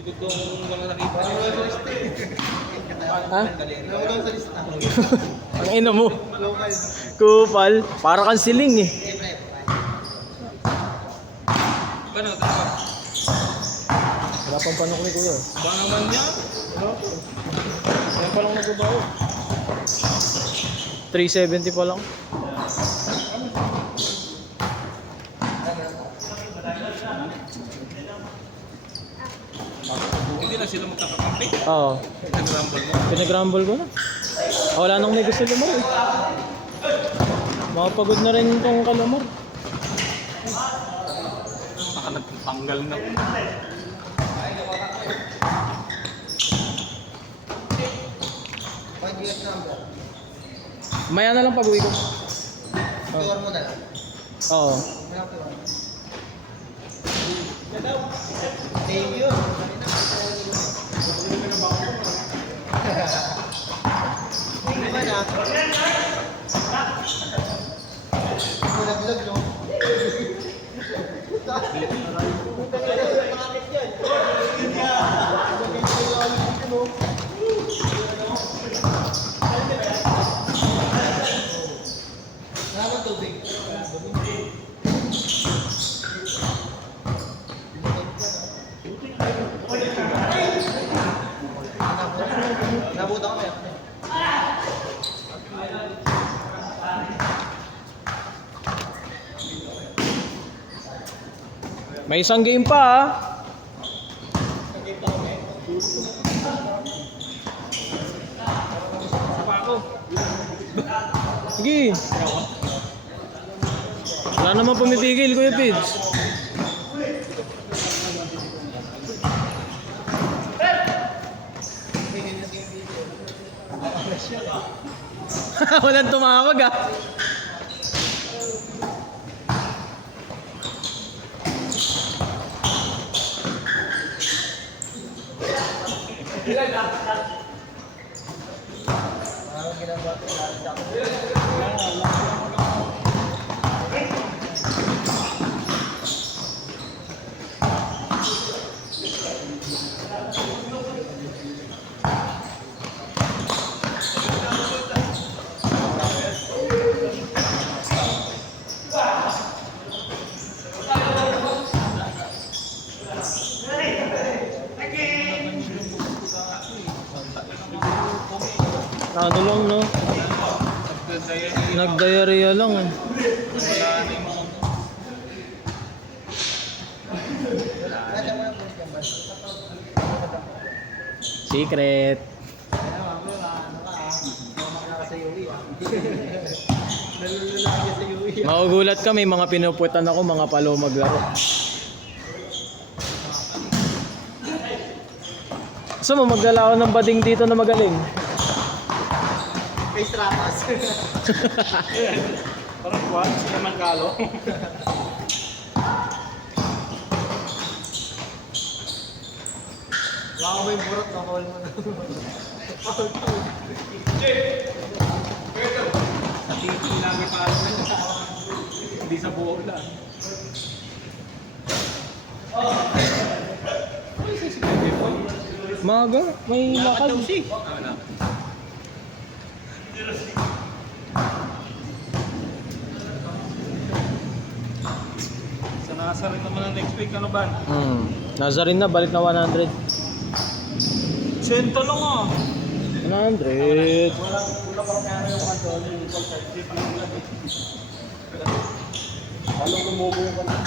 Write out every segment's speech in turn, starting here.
Itong mga nakita niyo sa lista eh. Ha? Nawala sa lista. Ang ino mo. Local. Kupal. Para kang siling eh. Kano, tama. Wala pang panok ni kuya. Ba naman niya? Kaya pa lang nagbabaw. 370 pa lang. Hindi na sila magkakakampi. Oo. Nag-rumble mo. Pinag-rumble ko na. Wala nang may gusto lumar eh. Makapagod na rin itong kalumar. Baka nagtanggal na. Maya na lang pag-uwi ko. Tuwar mo na lang. Oo. Thank you. Thank you ba na? Bulag-bulag no? Salamat tubig. Nabuta ko kaya. May isang game pa ah. Sapa ako. Sige. Wala naman pumipigil, Kuya Pids. Walang tumawag ah. Ano lang no? Nag-diarrhea lang eh. Secret. Magugulat ka, may mga pinuputan ako, mga palo maglaro. Gusto mo maglalao ng bading dito na magaling? Kay Stratas. Parang kuwan, si naman Galo. Wala ko ba yung burot na call mo na? Sa TV lang may parang hindi sa buo lang. Maga, may lakad. Sa nasa rin naman ang next week, ano ba? Nasa rin na, balik na 100. Sento lang ah. 100. Wala pa kaya yung control, yung concept, halong gumubo yung kanal.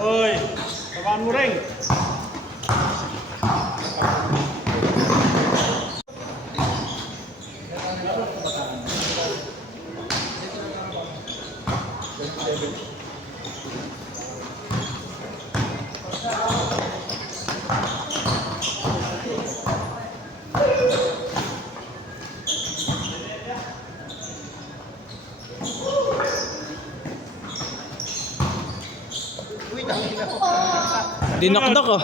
Hoy, tamaan mo rin. Dinakdak ah.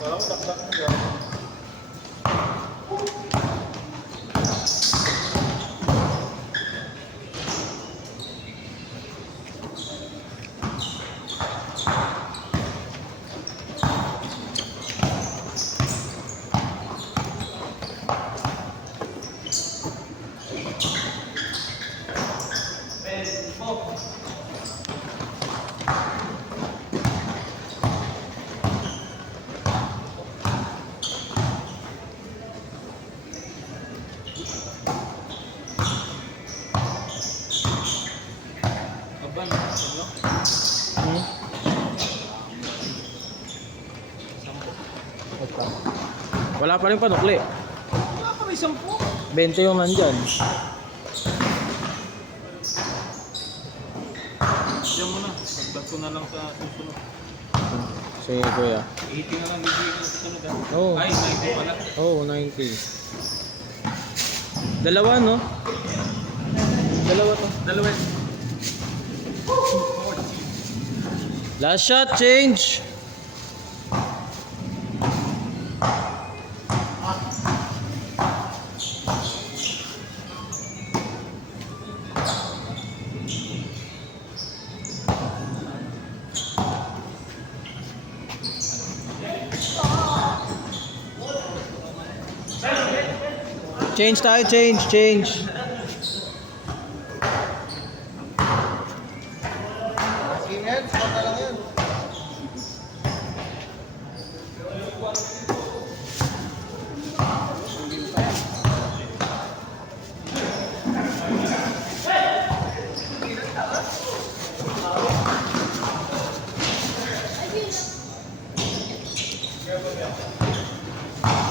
Parang takdak na gano'n. Aban, ano? Hmm? Ito. Wala pa rin panukli. Wala pa may 10. 20 yung nandyan. Diyan mo na. Pagdag ko na lang sa susunod. Sige kuya. 80 na lang bibigay ko sa susunod. Oo. Ay, 90 pala. Oo, 90. Dalawa no? Dalawa to. Dalawa. Last shot, change. Change tayo, change.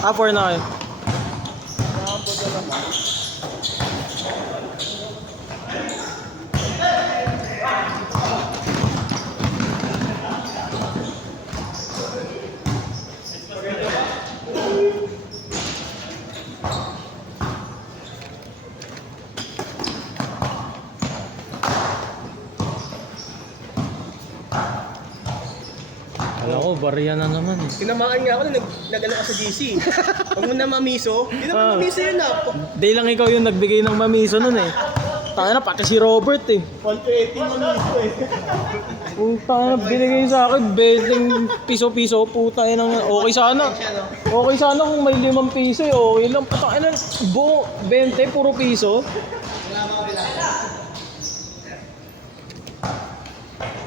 Ah, 4 na kayo. Alam ko, barya na naman eh. Tinamaan nga ako na nag-ano ka sa GC. Huwag mo na mamiso. Hindi naman mamiso yun na. Day lang ikaw yung nagbigay ng mamiso nun eh. Tanga na, pati si Robert eh. 120 mamiso eh. Puta na, binigay sa akin 20 piso-piso. Puta yun ang... Okay sana. Okay sana kung may 5 piso eh. Okay lang. Puta na, buo 20, puro piso.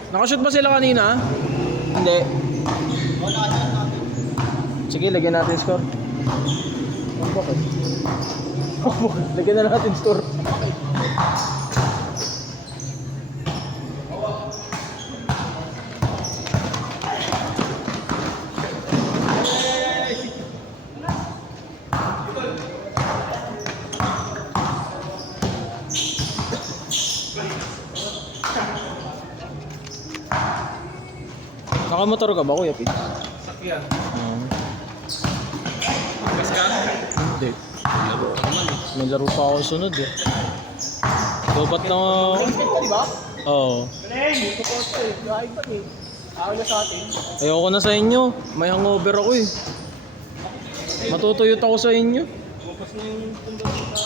Nakashoot ba sila kanina? Hindi. Sige, lagyan natin score. Oh, bakit? Oh, lagyan na natin score. Nakamotor ka ba, Kuya Pete? Sakyan. Gas ka? Hindi. Laro ka naman eh. May laro pa ako sunod eh. So, ba't na... Di ba? Oo. Galing, support ko eh. Drive pa eh. Ayaw na sa atin. Ayoko na sa inyo. May hangover ako eh. Matutuyot ako sa inyo. Bukas na yung tundok sa...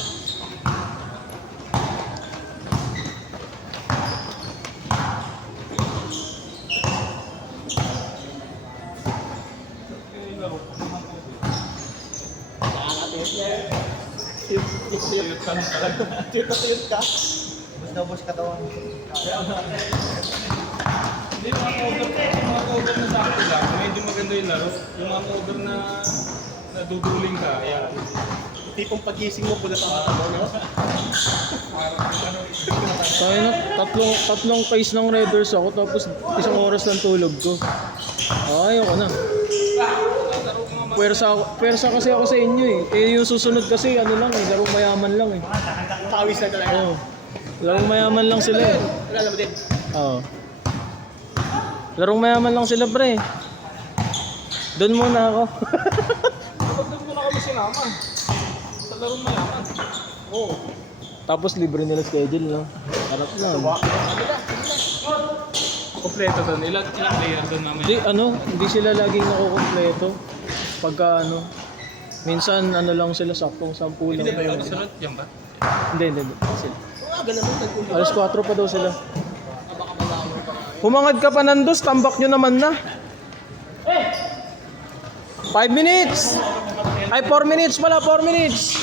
Tuyot ka na talaga. Tuyot ka. Basta boss katawan. Hindi, mga cover na sakto lang. Medyo maganda yung laro. Yung mga cover na naduduling ka, ayan. Tipong pagising mo pula sa mata mo, no? Tayo na, tatlong phase ng Raiders ako tapos 1 oras ng tulog ko. Ayoko na. Pwersa kasi ako sa inyo eh. Eh yung susunod kasi ano lang eh, larong mayaman lang eh. Pawis na talaga. Oo. Larong mayaman lang sila eh. Wala naman din. Oo. Larong mayaman lang sila pre. Doon muna ako. Kapag doon mo na kami sinama. Sa larong mayaman. Oo. Tapos libre nila schedule no. Harap lang. Kompleto doon. Ilang player doon namin? Hindi sila laging nakukumpleto. Pagka minsan lang sila saktong 10 lang. Sunod yan ba? Hindi. Sila. Ganun mo, nag-ulo. Alas 4 pa daw sila. Humangad ka pa nandos, tambak nyo naman na. 5 minutes! Ay, 4 minutes pala, 4 minutes!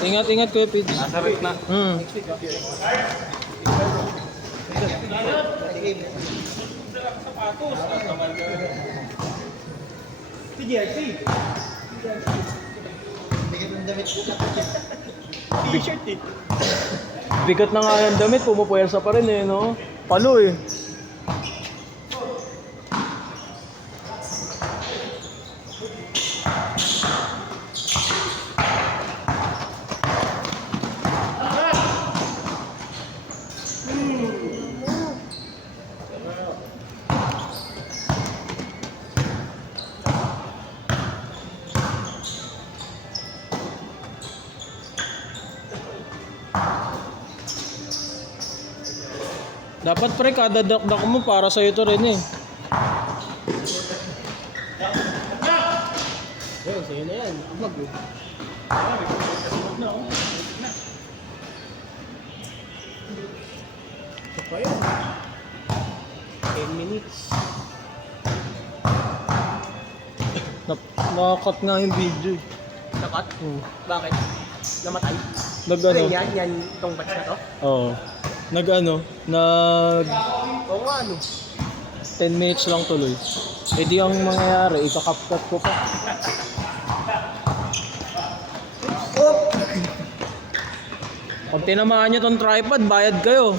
Ingat-ingat Kuya Pids. Nasa rep na. Sapatos. Si JRC. Bigyan ng damit ko. T-shirt eh. Bigat na nga yung damit, pumupuwersa pa rin eh, no? Palo eh. Dapat pre, kada dakdak mo para sa'yo to rin eh. Ayun, sa'yo na yan. Amag eh. Ito pa yun. 10 minutes. Nakakat nga yung video eh. Nakat? Bakit? Namatay? Nag-ano? Yan, itong batch na to? Oo. Nag Oo nga, 10 minutes lang tuloy. Eh di ang mangyayari, ikakapkat ko pa. Pag tinamaan nyo tong tripod, bayad kayo.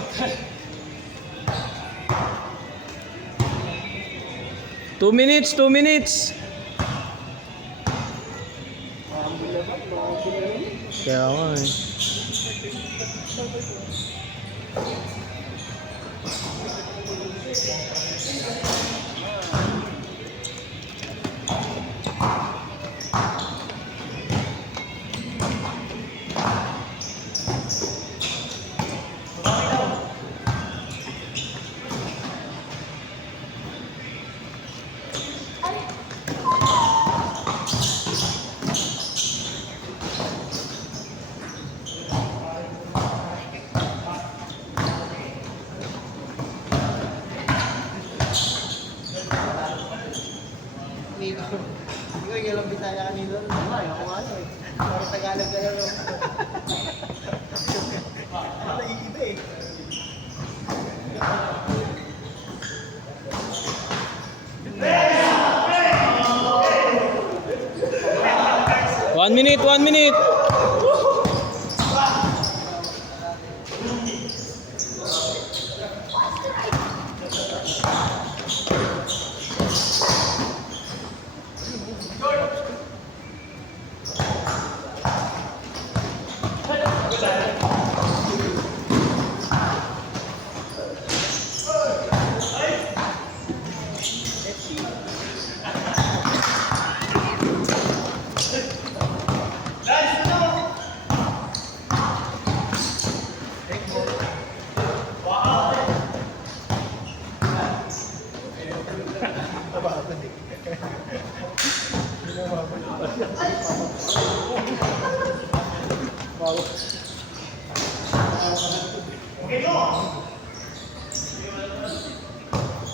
Two minutes. Kaya nga eh. Ikaw, yung bitaya kanina. Ako nga eh. Parang Tagalog ka lang. Naiiba eh. One minute.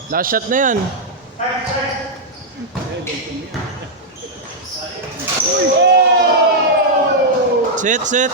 Last shot na yan. Set.